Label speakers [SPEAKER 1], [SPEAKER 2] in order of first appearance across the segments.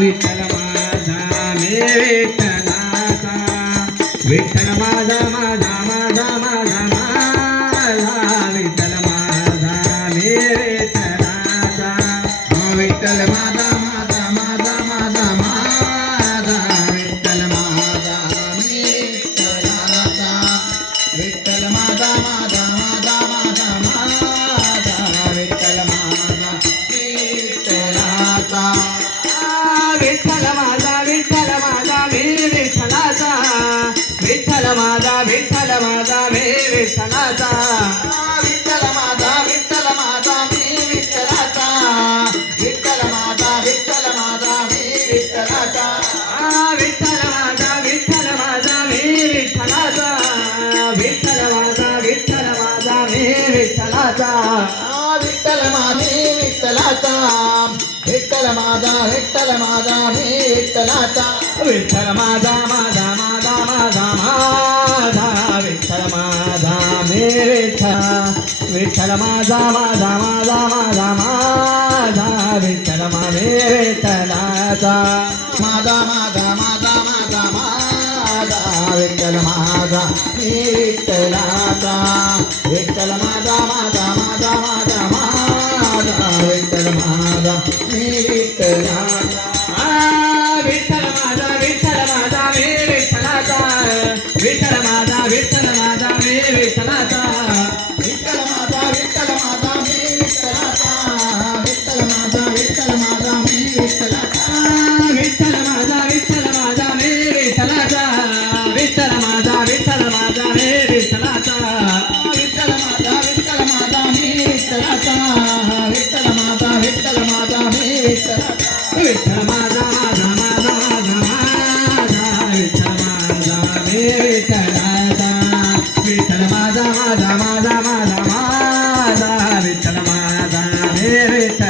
[SPEAKER 1] विठ्ठल माझा मे विठ्ठलाचा.
[SPEAKER 2] विठ्ठल माझा माझा माझा माझा माझा. विठ्ठल माझा हो, मे विठ्ठलाचा
[SPEAKER 1] विठ्ठल माझा माझा माझा माझा माझा. विठ्ठल माझा मी विठ्ठलाचा. विठ्ठल माझा माझा माझा माझा माझा. विठ्ठल माझा मी
[SPEAKER 2] విఠల మాత విఠల మాత వే విఠలత విఠల మాత విఠల మాత మీ విఠలత
[SPEAKER 1] విఠల మాత విఠల మాత మీ విఠలత విఠల మాత విఠల మాత మీ విఠలత
[SPEAKER 2] విఠల మాత విఠల మాత మీ విఠలత విఠల మాత విఠలత విఠల మాత విఠల మాత
[SPEAKER 1] మీ विठ्ठल विठ्ठल माझा माझा
[SPEAKER 2] माझा माझा माझा विठ्ठल माझे विठ्ठलाचा
[SPEAKER 1] माझा माझा माझा माझा माझा विठ्ठल माझा मी विठ्ठलाचा ಮಾದ ಮಾದ ಮಾದ ಮಾದ ಮಾದ ವಿಠಲ ಮಾದ ಹೇ
[SPEAKER 2] ವಿಠಲ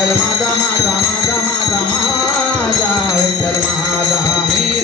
[SPEAKER 2] विठ्ठल माझा मी विठ्ठलाचा विठ्ठल माझा माझा
[SPEAKER 1] माझा माझा विठ्ठल माझा मी